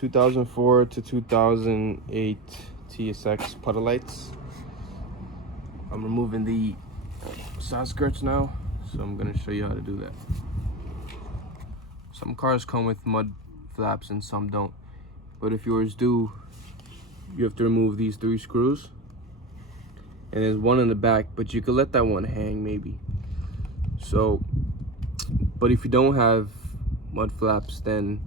2004 to 2008 TSX Puddle lights. I'm removing the side skirts now, so I'm gonna show you how to do that. Some cars come with mud flaps and some don't, but if yours do, you have to remove these 3 screws, and there's one in the back, but you could let that one hang maybe. So, but if you don't have mud flaps, then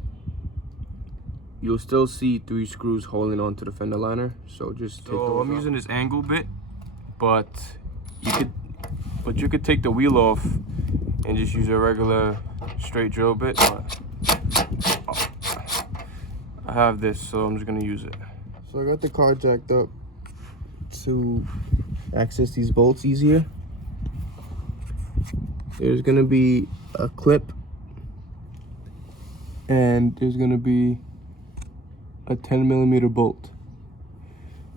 you'll still see 3 screws holding onto the fender liner. So just take those I'm off. using this angle bit, but you could take the wheel off and just use a regular straight drill bit. But I have this, so I'm just gonna use it. So I got the car jacked up to access these bolts easier. There's gonna be a clip, and there's gonna be a 10mm bolt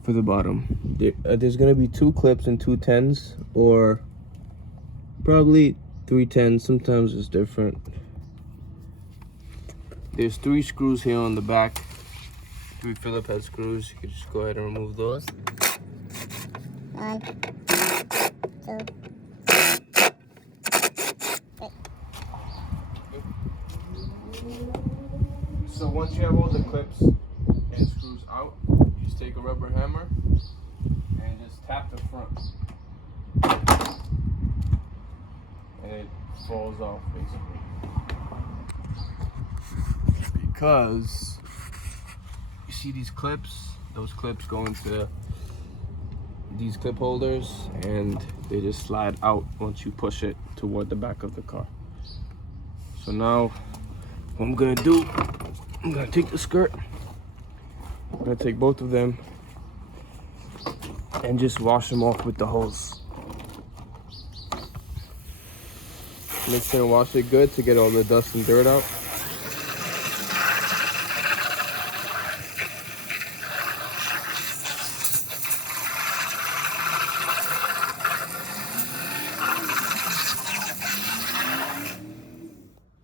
for the bottom. There's gonna be 2 clips and 2 10s, or probably 3 10s. Sometimes it's different. There's 3 screws here on the back, 3 Phillips head screws. You can just go ahead and remove those. 1, 2, 3. So once you have all the clips and screws out, you just take a rubber hammer and just tap the front, and it falls off basically. Because you see these clips, those clips go into these clip holders, and they just slide out once you push it toward the back of the car. So now what I'm gonna do, I'm gonna take the skirt, I'm gonna take both of them and just wash them off with the hose. Make sure to wash it good to get all the dust and dirt out.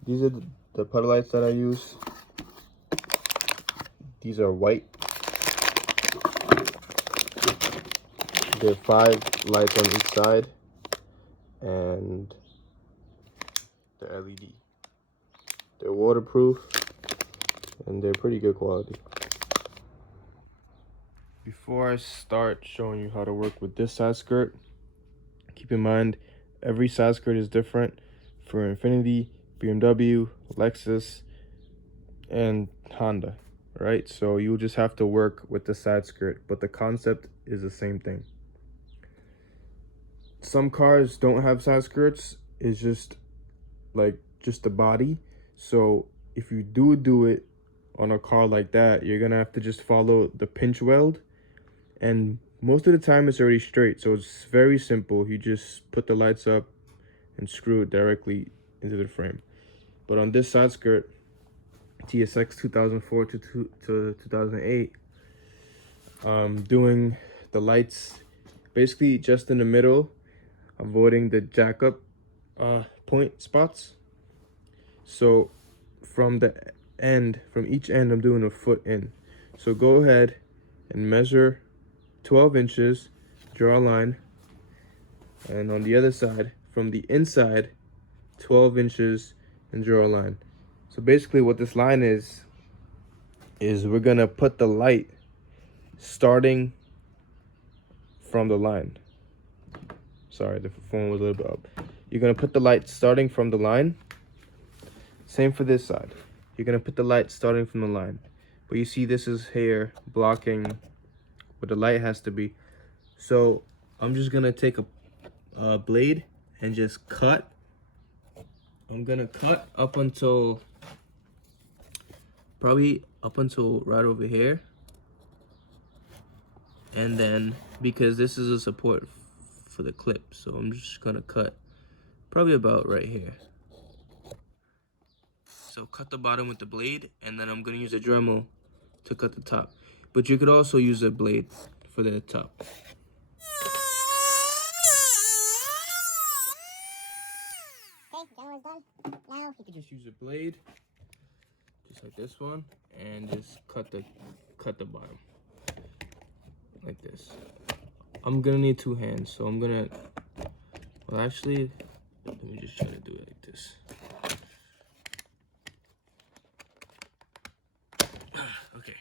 These are the puddle lights that I use. These are white. There are 5 lights on each side, and they're LED. They're waterproof, and they're pretty good quality. Before I start showing you how to work with this side skirt, keep in mind every side skirt is different for Infiniti, BMW, Lexus, and Honda, right? So you'll just have to work with the side skirt, but the concept is the same thing. Some cars don't have side skirts, it's just the body. So if you do it on a car like that, you're gonna have to just follow the pinch weld, and most of the time it's already straight, so it's very simple. You just put the lights up and screw it directly into the frame. But on this side skirt, TSX 2004 to 2008, doing the lights basically just in the middle, avoiding the jack up point spots. So from each end, I'm doing a foot in. So go ahead and measure 12 inches, draw a line, and on the other side, from the inside, 12 inches, and draw a line. So basically what this line is we're gonna put the light starting from the line. Sorry, the phone was a little bit up. You're gonna put the light starting from the line. Same for this side. You're gonna put the light starting from the line. But you see this is here blocking where the light has to be. So I'm just gonna take a blade and just cut. I'm gonna cut up until probably up until right over here, and then because this is a support for the clip, so I'm just gonna cut probably about right here. So cut the bottom with the blade, and then I'm gonna use a Dremel to cut the top, but you could also use a blade for the top. Okay, that one's done. Now You could just use a blade, just just like this one, and just cut the bottom like this. I'm gonna need 2 hands, so I'm gonna, well, actually, let me just try to do it like this. Okay,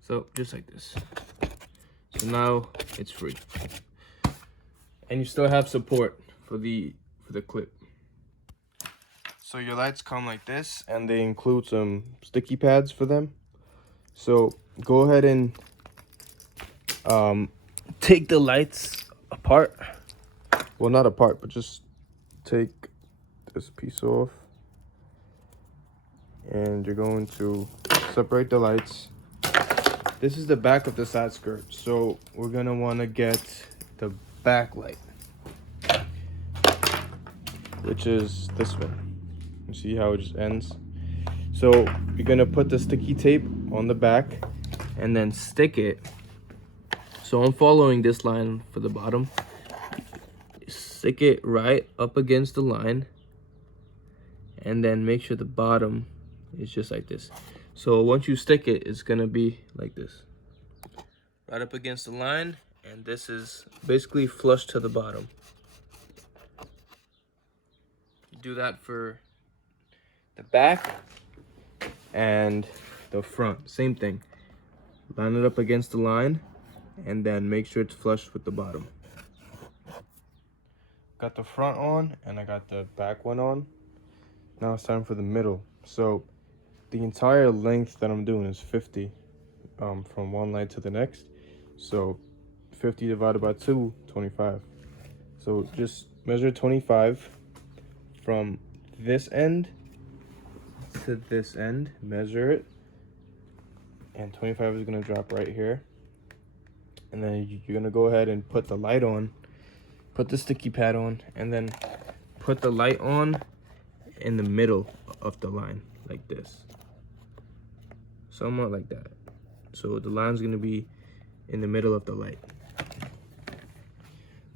so just like this. So now it's free, and you still have support for the clip. So your lights come like this, and they include some sticky pads for them. So go ahead and take the lights apart. Well, not apart, but just take this piece off, and you're going to separate the lights. This is the back of the side skirt, so we're gonna want to get the back light, which is this one. You see how it just ends? So you're gonna put the sticky tape on the back and then stick it. So I'm following this line for the bottom. Stick it right up against the line, and then make sure the bottom is just like this. So once you stick it, it's gonna be like this, right up against the line, and this is basically flush to the bottom. You do that for the back and the front, same thing. Line it up against the line, and then make sure it's flush with the bottom. Got the front on, and I got the back one on. Now it's time for the middle. So the entire length that I'm doing is 50 from one light to the next. So 50 divided by 2, 25. So just measure 25 from this end to this end, measure it, and 25 is gonna drop right here. And then you're gonna go ahead and put the light on, put the sticky pad on, and then put the light on in the middle of the line, like this. Somewhat like that. So the line's gonna be in the middle of the light.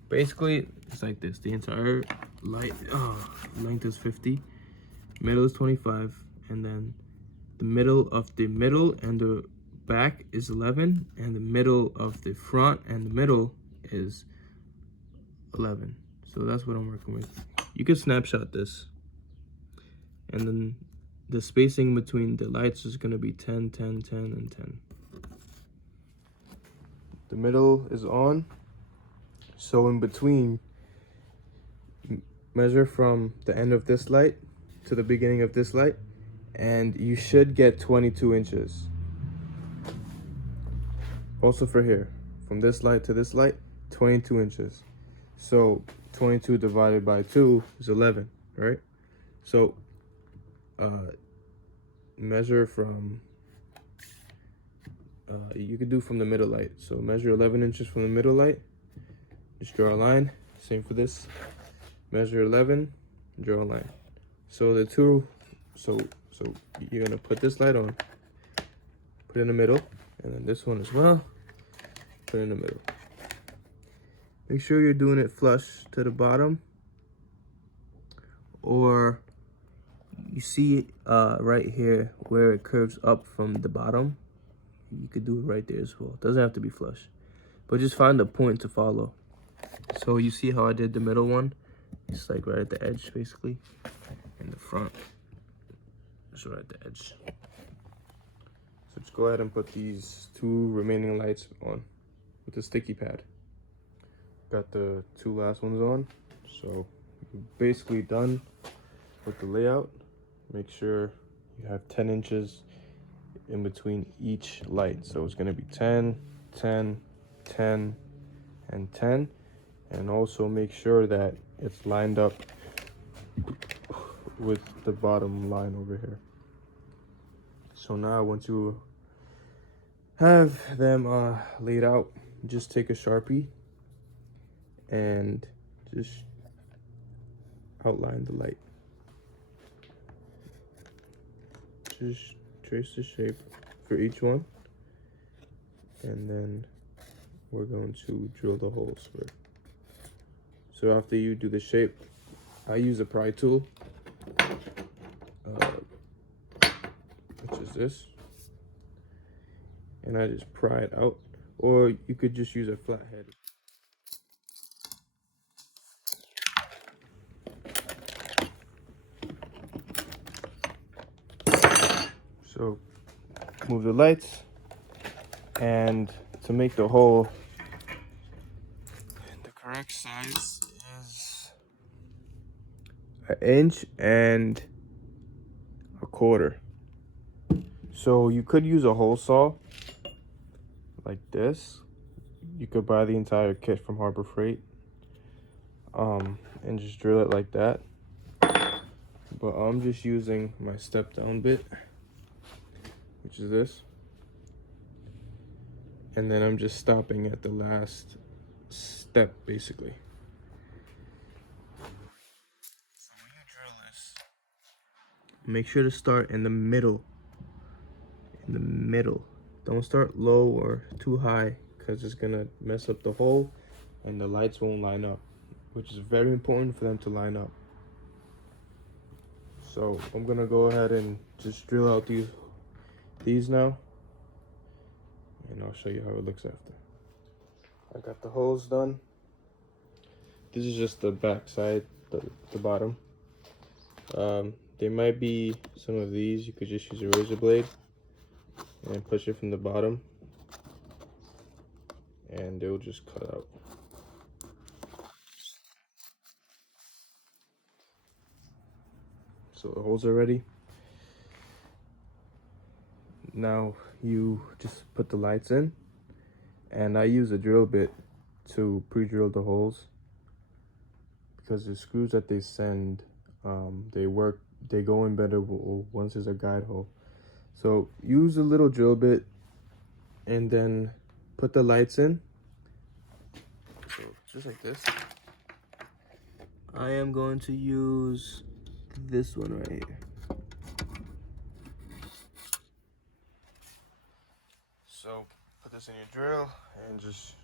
Basically, it's like this. The entire light length is 50, middle is 25, and then the middle of the middle and the back is 11, and the middle of the front and the middle is 11. So that's what I'm working with. You can snapshot this, and then the spacing between the lights is going to be 10, 10, 10, and 10. The middle is on, so in between, measure from the end of this light to the beginning of this light, and you should get 22 inches. Also for here, from this light to this light, 22 inches. So 22 divided by 2 is 11, right? So measure from, you could do from the middle light. So measure 11 inches from the middle light, just draw a line. Same for this, measure 11, draw a line. So the two, so you're gonna put this light on, put it in the middle, and then this one as well, put it in the middle. Make sure you're doing it flush to the bottom, or you see right here where it curves up from the bottom, you could do it right there as well. It doesn't have to be flush, but just find a point to follow. So you see how I did the middle one? It's like right at the edge basically, and the front is right at the edge. So just go ahead and put these 2 remaining lights on with the sticky pad. Got the 2 last ones on, so you're basically done with the layout. Make sure you have 10 inches in between each light. So it's gonna be 10, 10, 10, and 10. And also make sure that it's lined up with the bottom line over here. So now once you have them laid out, just take a Sharpie and just outline the light. Just trace the shape for each one, and then we're going to drill the holes for it. So after you do the shape, I use a pry tool. which is this. And I just pry it out, or you could just use a flathead. So move the lights, and to make the hole the correct size is 1 1 1/4 inches. So you could use a hole saw like this. You could buy the entire kit from Harbor Freight, and just drill it like that. But I'm just using my step down bit, which is this. And then I'm just stopping at the last step, basically. So when you drill this, make sure to start in the middle. In the middle. Don't start low or too high, because it's gonna mess up the hole and the lights won't line up, which is very important for them to line up. So I'm gonna go ahead and just drill out these now, and I'll show you how it looks after. I got the holes done. This is just the back side, the bottom. There might be some of these. You could just use a razor blade and push it from the bottom, and they'll just cut out. So the holes are ready. Now you just put the lights in, and I use a drill bit to pre-drill the holes, because the screws that they send, they go in better once there's a guide hole. So use a little drill bit and then put the lights in. So just like this. I am going to use this one right here. So put this in your drill and just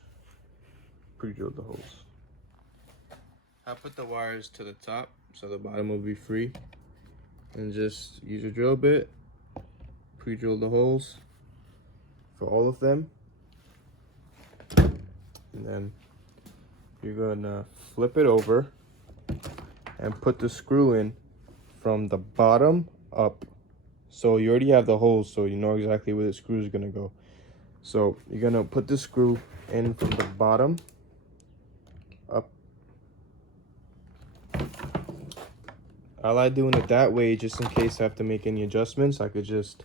pre-drill the holes. I put the wires to the top so the bottom will be free, and just use your drill bit, pre-drill the holes for all of them, and then you're gonna flip it over and put the screw in from the bottom up. So you already have the holes, so you know exactly where the screw is gonna go. So you're gonna put the screw in from the bottom up. I like doing it that way just in case I have to make any adjustments. I could just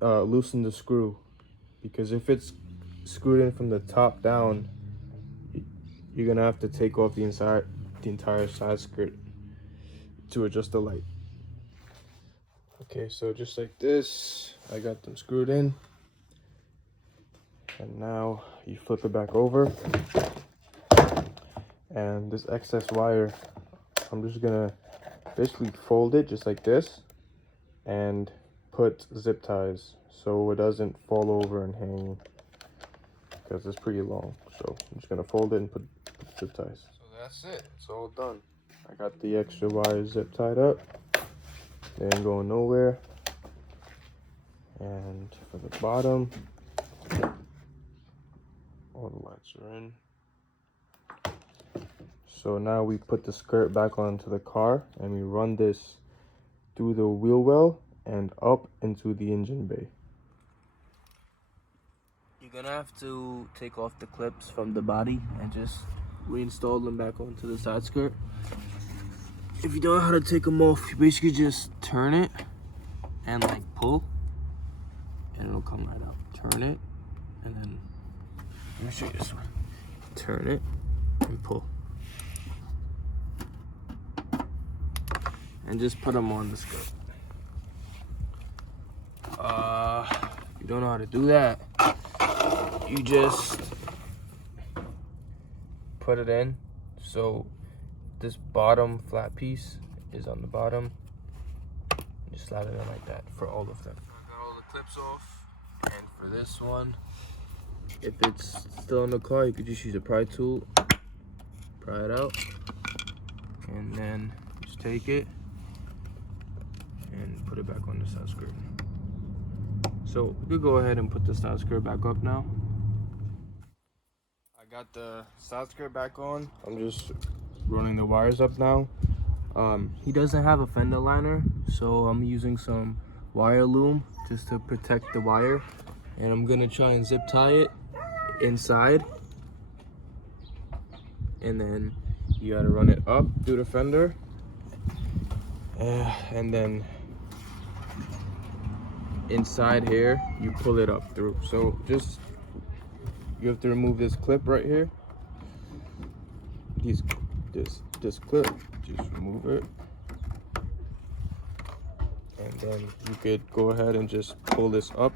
loosen the screw, because if it's screwed in from the top down, you're gonna have to take off the entire side skirt to adjust the light. Okay, so just like this, I got them screwed in, and now you flip it back over, and this excess wire, I'm just gonna basically fold it just like this and put zip ties so it doesn't fall over and hang, because it's pretty long. So I'm just gonna fold it and put zip ties. So that's it, it's all done. I got the extra wire zip tied up, they ain't going nowhere. And for the bottom, all the lights are in. So now we put the skirt back onto the car, and we run this through the wheel well and up into the engine bay. You're gonna have to take off the clips from the body and just reinstall them back onto the side skirt. If you don't know how to take them off, you basically just turn it and like pull, and it'll come right out. Turn it, and then let me show you this one. Turn it and pull. And just put them on the skirt. If you don't know how to do that, you just put it in. So this bottom flat piece is on the bottom. Just slide it in like that for all of them. I got all the clips off, and for this one, if it's still in the car, you could just use a pry tool, pry it out, and then just take it and put it back on the side skirt. So we could go ahead and put the side skirt back up now. I got the side skirt back on. I'm just running the wires up now. He doesn't have a fender liner, so I'm using some wire loom just to protect the wire, and I'm gonna try and zip tie it inside, and then you gotta run it up through the fender, and then inside here you pull it up through. So just you have to remove this clip right here. This clip, just remove it, and then you could go ahead and just pull this up.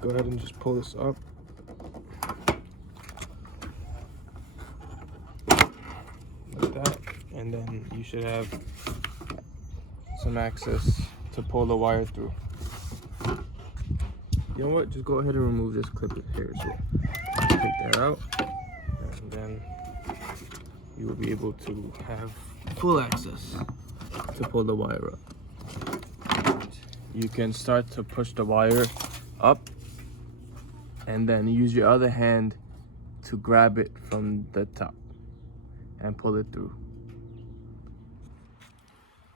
Go ahead and just pull this up. Like that, and then you should have some access to pull the wire through. You know what? Just go ahead and remove this clip here. So take that out, and then you will be able to have full access to pull the wire up. You can start to push the wire up, and then use your other hand to grab it from the top and pull it through.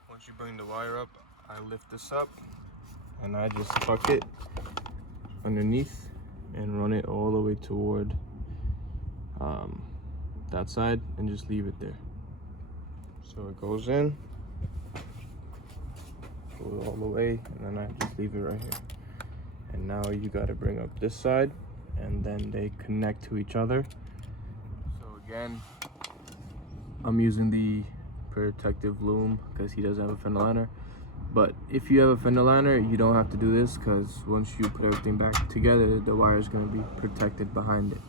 Once you bring the wire up, I lift this up and I just tuck it underneath and run it all the way toward that side and just leave it there. So it goes in, goes all the way, and then I just leave it right here. And now you got to bring up this side, and then they connect to each other. So again, I'm using the protective loom because he doesn't have a fender liner. But if you have a fender liner, you don't have to do this, because once you put everything back together, the wire is going to be protected behind it.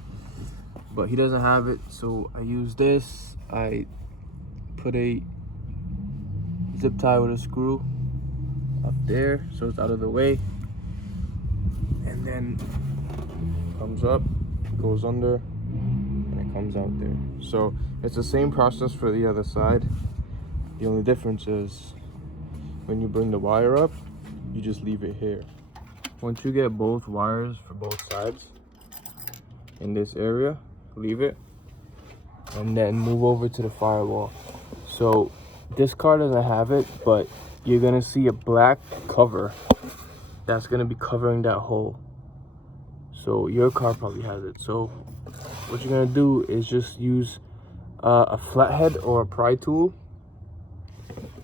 But he doesn't have it, so I use this. I put a zip tie with a screw up there so it's out of the way, and then comes up, goes under, and it comes out there. So it's the same process for the other side. The only difference is when you bring the wire up, you just leave it here. Once you get both wires for both sides in this area, leave it, and then move over to the firewall. So this car doesn't have it, but you're gonna see a black cover that's gonna be covering that hole. So your car probably has it. So what you're gonna do is just use a flathead or a pry tool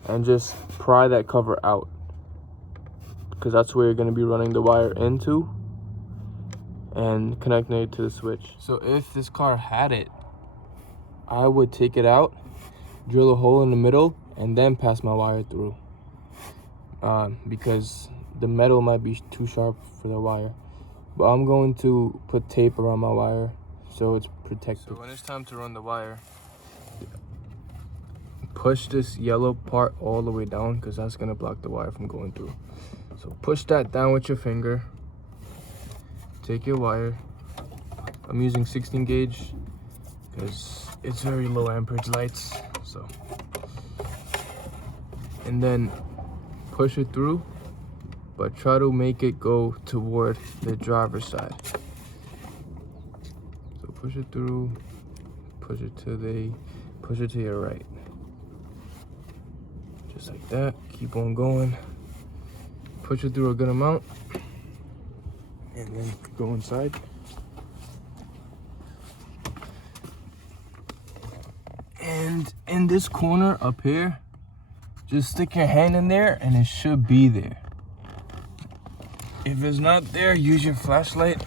and just pry that cover out, because that's where you're gonna be running the wire into and connecting it to the switch. So if this car had it, I would take it out, drill a hole in the middle, and then pass my wire through, because the metal might be too sharp for the wire. But I'm going to put tape around my wire so it's protected. So when it's time to run the wire, push this yellow part all the way down, because that's gonna block the wire from going through. So push that down with your finger. Take your wire. I'm using 16 gauge because it's very low amperage lights. So, and then push it through, but try to make it go toward the driver's side. So push it through, push it to your right. Just like that. Keep on going. Push it through a good amount, and then go inside. And in this corner up here, just stick your hand in there and it should be there. If it's not there, use your flashlight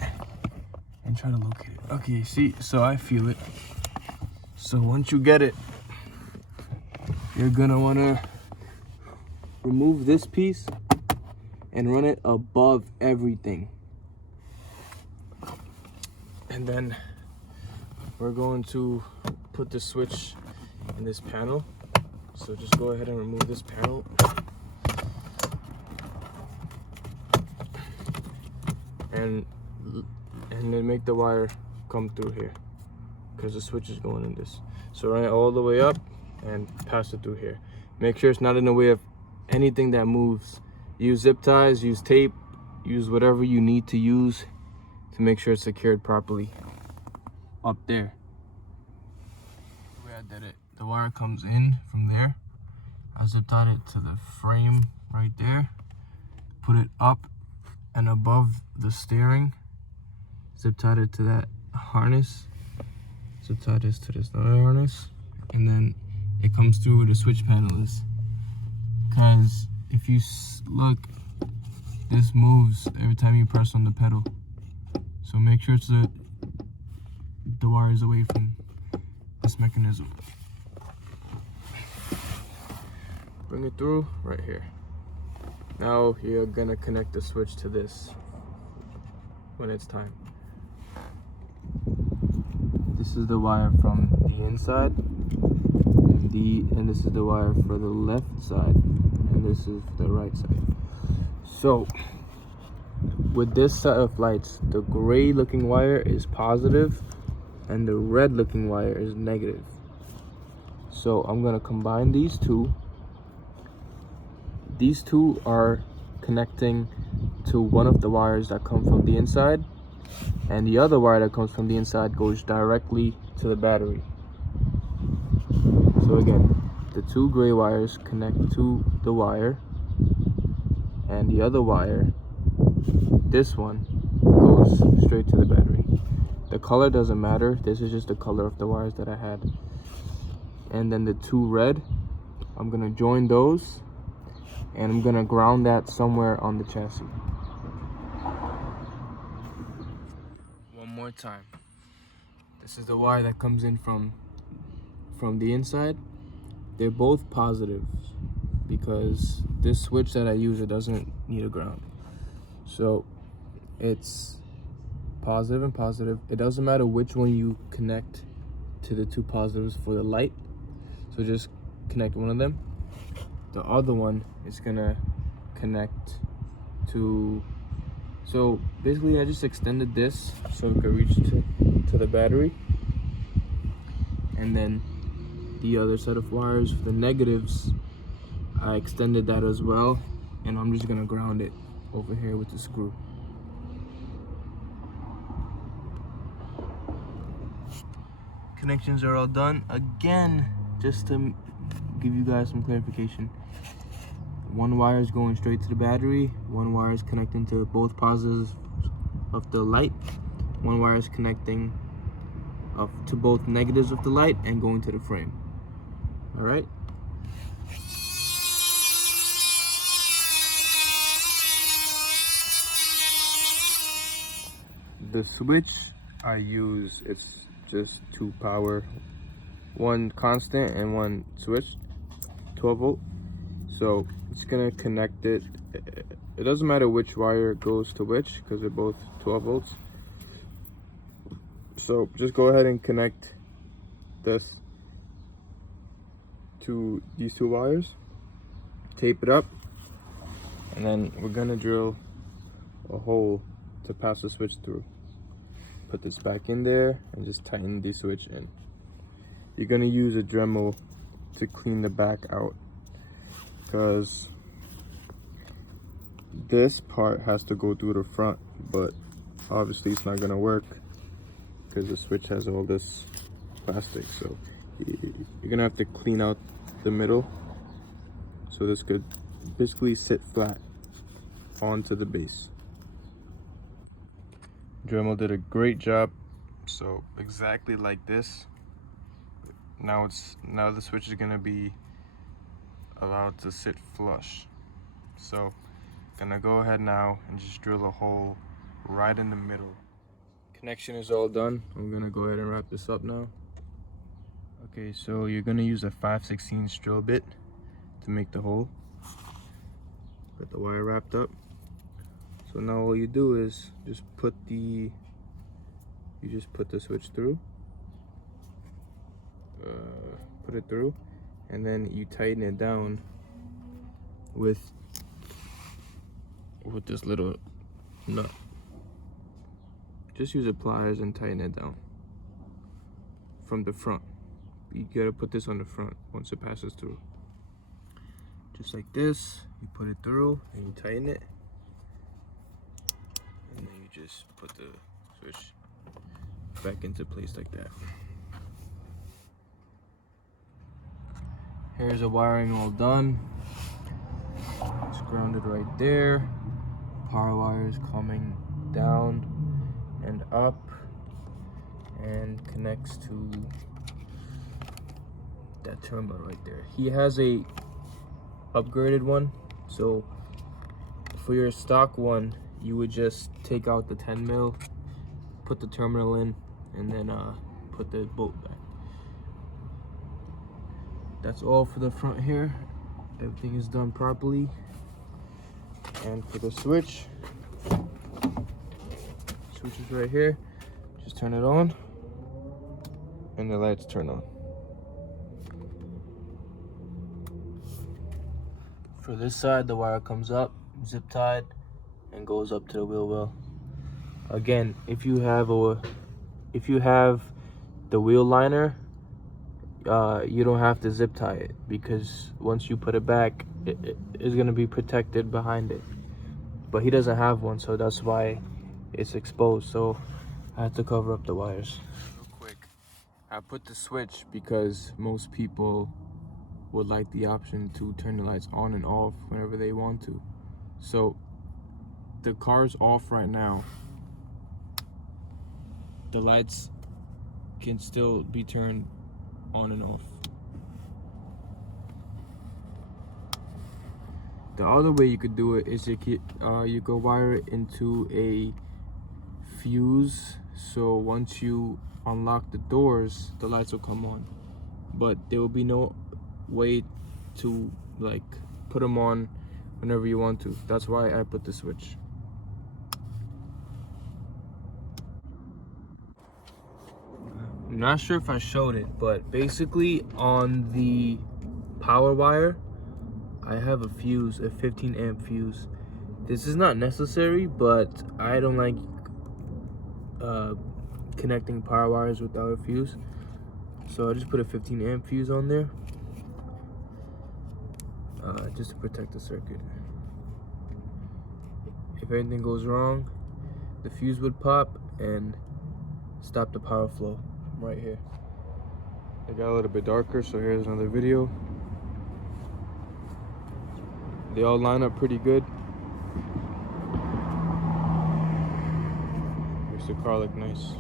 and try to locate it. Okay, see, so I feel it. So once you get it, you're gonna wanna remove this piece and run it above everything. And then we're going to put the switch in this panel. So just go ahead and remove this panel. And then make the wire come through here, because the switch is going in this. So run it all the way up and pass it through here. Make sure it's not in the way of anything that moves. use zip ties, use tape, use whatever you need to use to make sure it's secured properly up there. The way I did it, the wire comes in from there. I zip tied it to the frame right there, put it up and above the steering, zip tied it to that harness, zip tied this to this other harness, and then it comes through where the switch panel is. Because if you look, this moves every time you press on the pedal. So make sure the wire is away from this mechanism. Bring it through right here. Now you're gonna connect the switch to this when it's time. This is the wire from the inside, and this is the wire for the left side, and this is the right side. So with this set of lights, the gray looking wire is positive and the red looking wire is negative. So I'm gonna combine these two. These two are connecting to one of the wires that come from the inside, and the other wire that comes from the inside goes directly to the battery. So again, the two gray wires connect to the wire, and the other wire, this one, goes straight to the battery. The color doesn't matter, this is just the color of the wires that I had. And then the two red, I'm gonna join those, and I'm gonna ground that somewhere on the chassis. One more time. This is the wire that comes in from the inside. They're both positives because this switch that I use, it doesn't need a ground. So it's positive and positive. It doesn't matter which one you connect to the two positives for the light. So just connect one of them. The other one is gonna connect to, so basically I just extended this so it could reach to the battery. And then the other set of wires for the negatives, I extended that as well, and I'm just gonna ground it over here with the screw. Connections are all done. Again, just to give you guys some clarification, one wire is going straight to the battery, one wire is connecting to both positives of the light, one wire is connecting to both negatives of the light and going to the frame. All right. The switch I use, it's just two power, one constant and one switch, 12 volt. So it's gonna connect it. It doesn't matter which wire goes to which because they're both 12 volts. So just go ahead and connect this to these two wires, tape it up, and then we're gonna drill a hole to pass the switch through. Put this back in there and just tighten the switch in. You're gonna use a Dremel to clean the back out because this part has to go through the front, but obviously it's not gonna work because the switch has all this plastic. So you're gonna have to clean out the middle so this could basically sit flat onto the base. Dremel did a great job. So exactly like this. Now the switch is gonna be allowed to sit flush. So gonna go ahead now and just drill a hole right in the middle. Connection is all done. I'm gonna go ahead and wrap this up now. Okay, so you're gonna use a 5/16 drill bit to make the hole. Got the wire wrapped up. So now all you do is just put the switch through, put it through, and then you tighten it down with this little nut. Just use the pliers and tighten it down from the front. You gotta put this on the front once it passes through. Just like this, You put it through and you tighten it, and then you just put the switch back into place like that. Here's the wiring all done. It's grounded right there. Power wires coming down and up and connects to that terminal right there. He has a upgraded one, so for your stock one you would just take out the 10 mil, put the terminal in, and then put the bolt back. That's all for the front here. Everything is done properly. And for the switch is right here. Just turn it on and the lights turn on. For this side, the wire comes up, zip tied, and goes up to the wheel well. Again, if you have the wheel liner, you don't have to zip tie it, because once you put it back, it is going to be protected behind it. But he doesn't have one, so that's why it's exposed. So I have to cover up the wires. Real quick, I put the switch because most people would like the option to turn the lights on and off whenever they want to. So the car's off right now. The lights can still be turned on and off. The other way you could do it is you could wire it into a fuse, so once you unlock the doors, the lights will come on. But there will be no way to like put them on whenever you want to. That's why I put the switch. I'm not sure if I showed it, but basically on the power wire, I have a fuse, a 15 amp fuse. This is not necessary, but I don't like connecting power wires without a fuse. So I just put a 15 amp fuse on there, just to protect the circuit. If anything goes wrong, the fuse would pop and stop the power flow right here. It got a little bit darker, so here's another video. They all line up pretty good. Makes the car look nice.